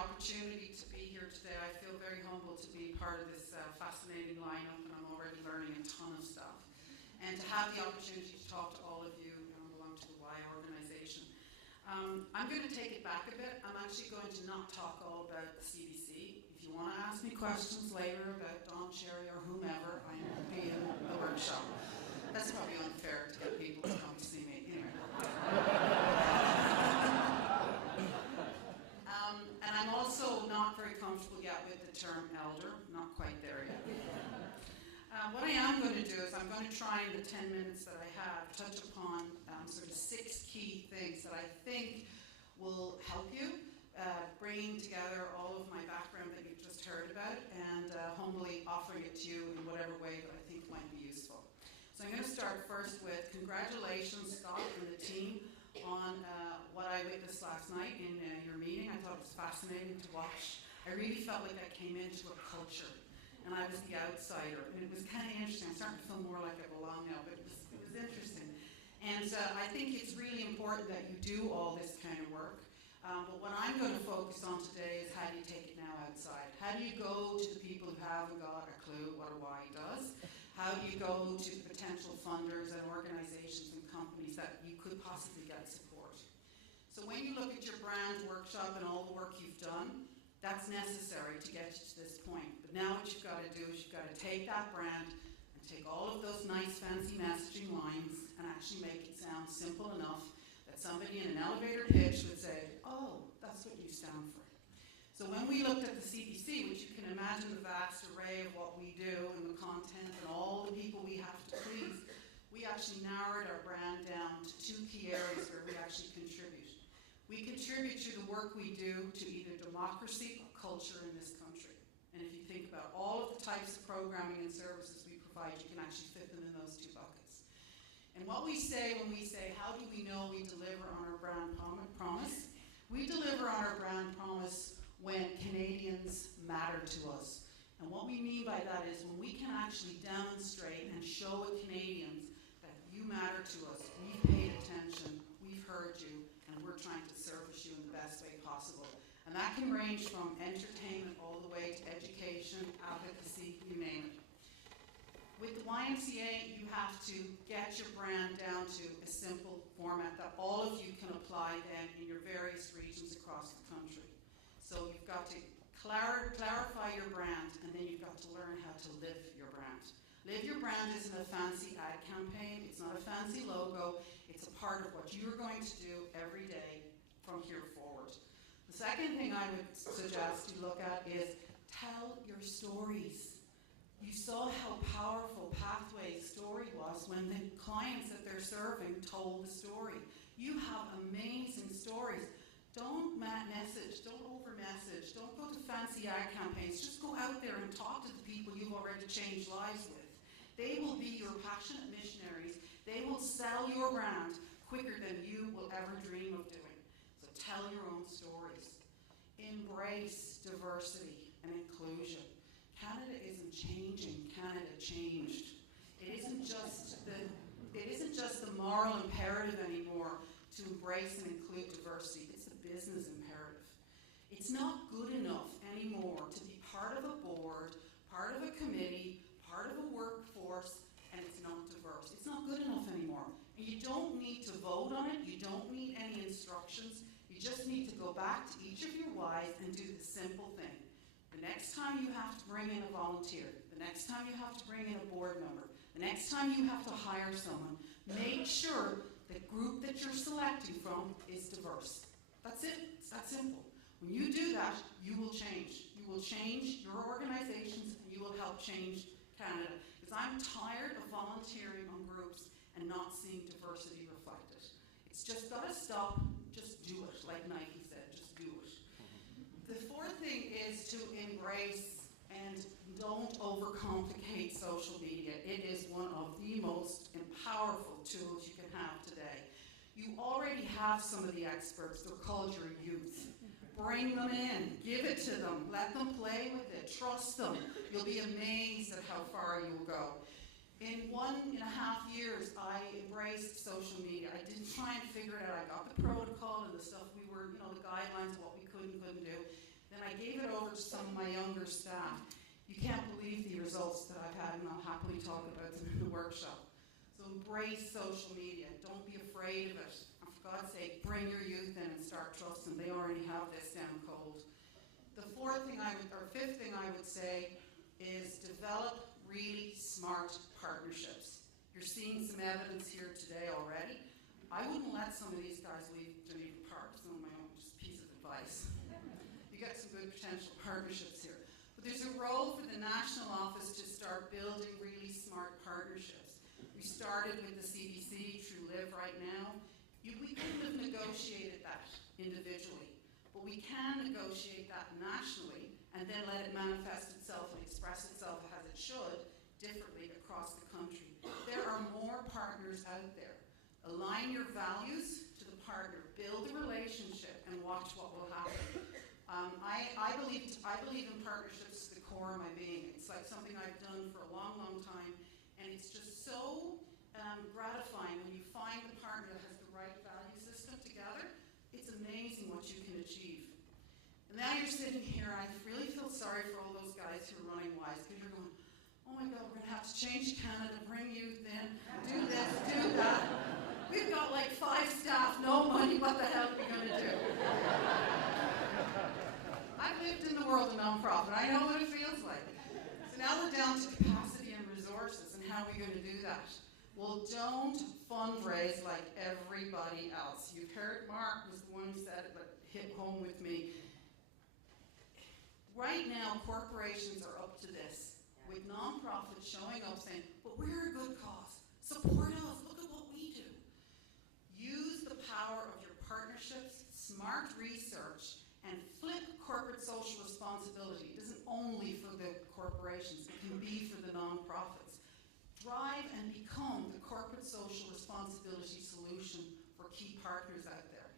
opportunity to be here today. I feel very humbled to be part of this fascinating lineup, and I'm already learning a ton of stuff. And to have the opportunity to talk to all of you who belong to the Y organization. I'm going to take it back a bit. I'm actually going to not talk all about the CBC. If you want to ask me questions later about Don Cherry or whomever, I will be in the workshop. That's probably unfair to get people to come to see me. Anyway. And I'm also not very comfortable yet with the term elder. Not quite there yet. What I am going to do is I'm going to try in the 10 minutes that I have touch upon sort of 6 key things that I think will help you bringing together all of my background that you've just heard about and humbly offering it to you in whatever way that I think might be useful. So I'm going to start first with congratulations, Scott and the team, on what I witnessed last night in your meeting. I thought it was fascinating to watch. I really felt like I came into a culture. And I was the outsider, and it was kind of interesting. I'm starting to feel more like I belong now, but it was interesting. And I think it's really important that you do all this kind of work. But what I'm going to focus on today is how do you take it now outside? How do you go to the people who haven't got a clue what a Y does? How do you go to the potential funders and organizations and companies that you could possibly get support? So when you look at your brand workshop and all the work you've done, that's necessary to get you to this point. But now what you've got to do is you've got to take that brand and take all of those nice fancy messaging lines and actually make it sound simple enough that somebody in an elevator pitch would say, oh, that's what you stand for. So when we looked at the CBC, which you can imagine the vast array of what we do and the content and all the people we have to please, we actually narrowed our brand down to 2 key areas where we actually contribute. We contribute to the work we do to either democracy or culture in this country. And if you think about all of the types of programming and services we provide, you can actually fit them in those 2 buckets. And what we say when we say, how do we know we deliver on our brand promise? We deliver on our brand promise when Canadians matter to us. And what we mean by that is when we can actually demonstrate and show Canadians that you matter to us, we've paid attention, we've heard you, and we're trying to service you in the best way possible. And that can range from entertainment all the way to education, advocacy, you name it. With the YMCA, you have to get your brand down to a simple format that all of you can apply then in your various regions across the country. So you've got to clarify your brand, and then you've got to learn how to live your brand. Live your brand isn't a fancy ad campaign, it's not a fancy logo, it's a part of what you're going to do every day from here forward. The second thing I would suggest you look at is tell your stories. You saw how powerful Pathway's story was when the clients that they're serving told the story. You have amazing stories. Don't message, don't over-message, don't go to fancy ad campaigns. Just go out there and talk to the people you've already changed lives with. They will be your passionate missionaries. They will sell your brand quicker than you will ever dream of doing. So tell your own stories. Embrace diversity and inclusion. Canada isn't changing, Canada changed. It isn't just the moral imperative anymore to embrace and include diversity. It's a business imperative. It's not good enough anymore to be part of a board, part of a committee, part of a workforce, and it's not diverse. It's not good enough anymore. And you don't need to vote on it. You don't need any instructions. You just need to go back to each of your Ys and do the simple thing. The next time you have to bring in a volunteer, the next time you have to bring in a board member, the next time you have to hire someone, make sure the group that you're selecting from is diverse. That's it. It's that simple. When you do that, you will change. You will change your organizations, and you will help change Canada. Because I'm tired of volunteering on groups and not seeing diversity reflected. It's just got to stop. Just do it, like Nike said. Just do it. The fourth thing is to embrace and don't overcomplicate social media. It is one of the most powerful tools you can have today. You already have some of the experts. They're called your youth. Bring them in. Give it to them. Let them play with it. Trust them. You'll be amazed at how far you will go. In 1.5 years, I embraced social media. I didn't try and figure it out. I got the protocol and the stuff we were, the guidelines of what we could and couldn't do. Then over to some of my younger staff. You can't believe the results that I've had, and I'll happily talk about them in the workshop. So embrace social media. Don't be afraid of it. And for God's sake, bring your youth in and start trusting. They already have this down cold. The fifth thing I would say is develop really smart partnerships. You're seeing some evidence here today already. I wouldn't let some of these guys leave Geneva Park. Some of my own just piece of advice. You got some good potential partnerships here. But there's a role for the national office to start building really smart partnerships. We started with the CBC through Live right now. We couldn't have negotiated that individually, but we can negotiate that nationally and then let it manifest itself and express itself as it should differently across the country. There are more partners out there. Align your values to the partner, build a relationship, and watch what will happen. I believe in partnerships to the core of my being. It's like something I've done for a long, long time, and it's just so gratifying when you find the partner that has the right value system together. It's amazing what you can achieve. And now you're sitting here, I really feel sorry for all those guys who are running WISE, because you're going, oh my God, we're going to have to change Canada, bring youth in, do this, do that. We've got like 5 staff, no money, what the hell are we going to do? I've lived in the world of nonprofit, I know what it feels like. So now we're down to capacity and resources, and how are we going to do that? Well, don't fundraise like everybody else. You've heard Mark was the one who said it, but hit home with me. Right now, corporations are up to this, with nonprofits showing up saying, but we're a good cause. Support us. Look at what we do. Use the power of your partnerships, smart research, and flip corporate social responsibility. It isn't only for the corporations. It can be for the nonprofits. Thrive and become the corporate social responsibility solution for key partners out there.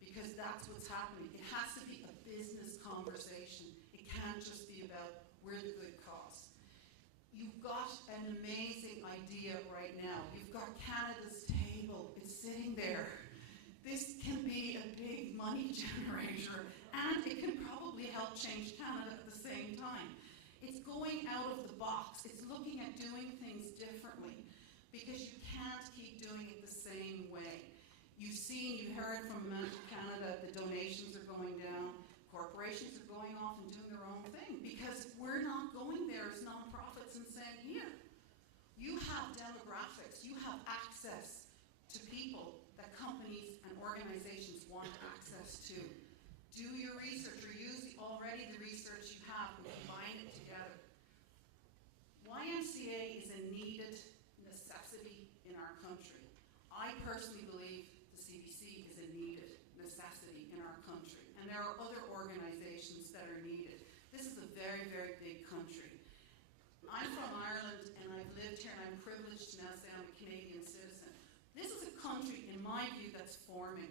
Because that's what's happening. It has to be a business conversation. It can't just be about we're the good cause. You've got an amazing idea right now. You've got Canada's table. It's sitting there. This can be a big money generator, and it can probably help change Canada at the same time. It's going out of the box. It's looking at doing things differently, because you can't keep doing it the same way. You've seen, you heard from Canada, the donations are going down. Corporations are going off and doing their own thing, because we're not going there as nonprofits and saying, here, you have demographics, you have access to people that companies and organizations want access to. Do your research, or use the research you have, and combine it together. YMCA is a needed necessity in our country. I personally believe the CBC is a needed necessity in our country. And there are other organizations that are needed. This is a very, very big country. I'm from Ireland, and I've lived here, and I'm privileged to now say I'm a Canadian citizen. This is a country, in my view, that's forming.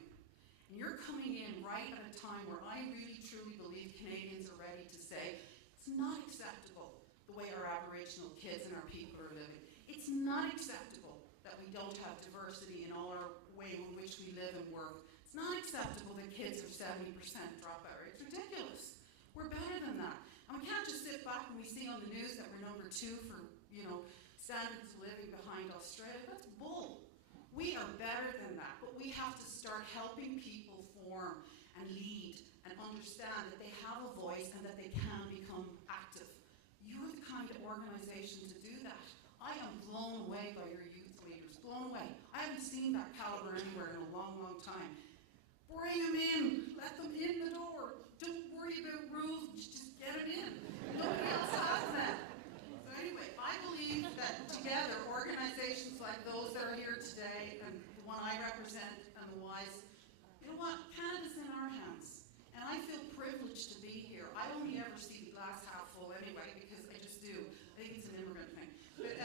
And you're coming in right at a time where I really, truly believe Canadians are ready to say, it's not acceptable the way our Aboriginal kids and our people are living. It's not acceptable that we don't have diversity in all our way in which we live and work. It's not acceptable that kids are 70% dropout rate. It's ridiculous. We're better than that. And we can't just sit back and we see on the news that we're number 2 for, standards of living behind Australia. That's bull. We are better than that, but we have to start helping people form and lead and understand that they have a voice and that they can become active. You're the kind of organization to do that. I am blown away by your youth leaders, blown away. I haven't seen that caliber anywhere in a long, long time. Bring them in, let them in the door. Don't worry about rules, just get it in. Nobody else has that. So anyway, I believe that together, organizations like those that are here today, and the one I represent, and the WISE, you know what? Canada's in our hands. And I feel privileged to be here. I only ever see the glass half full anyway, because I just do. I think it's an immigrant thing. But,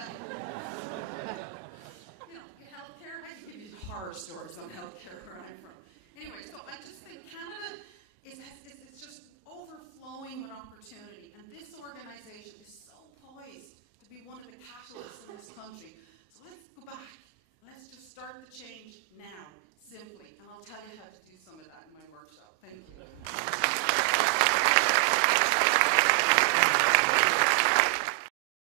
healthcare, I can give you horror stories on healthcare where I'm from. Anyway, so I just think Canada is just overflowing with opportunity. And this organization is so poised to be one of the catalysts in this country. So let's go back. Let's just start the change now, simply. And I'll tell you how to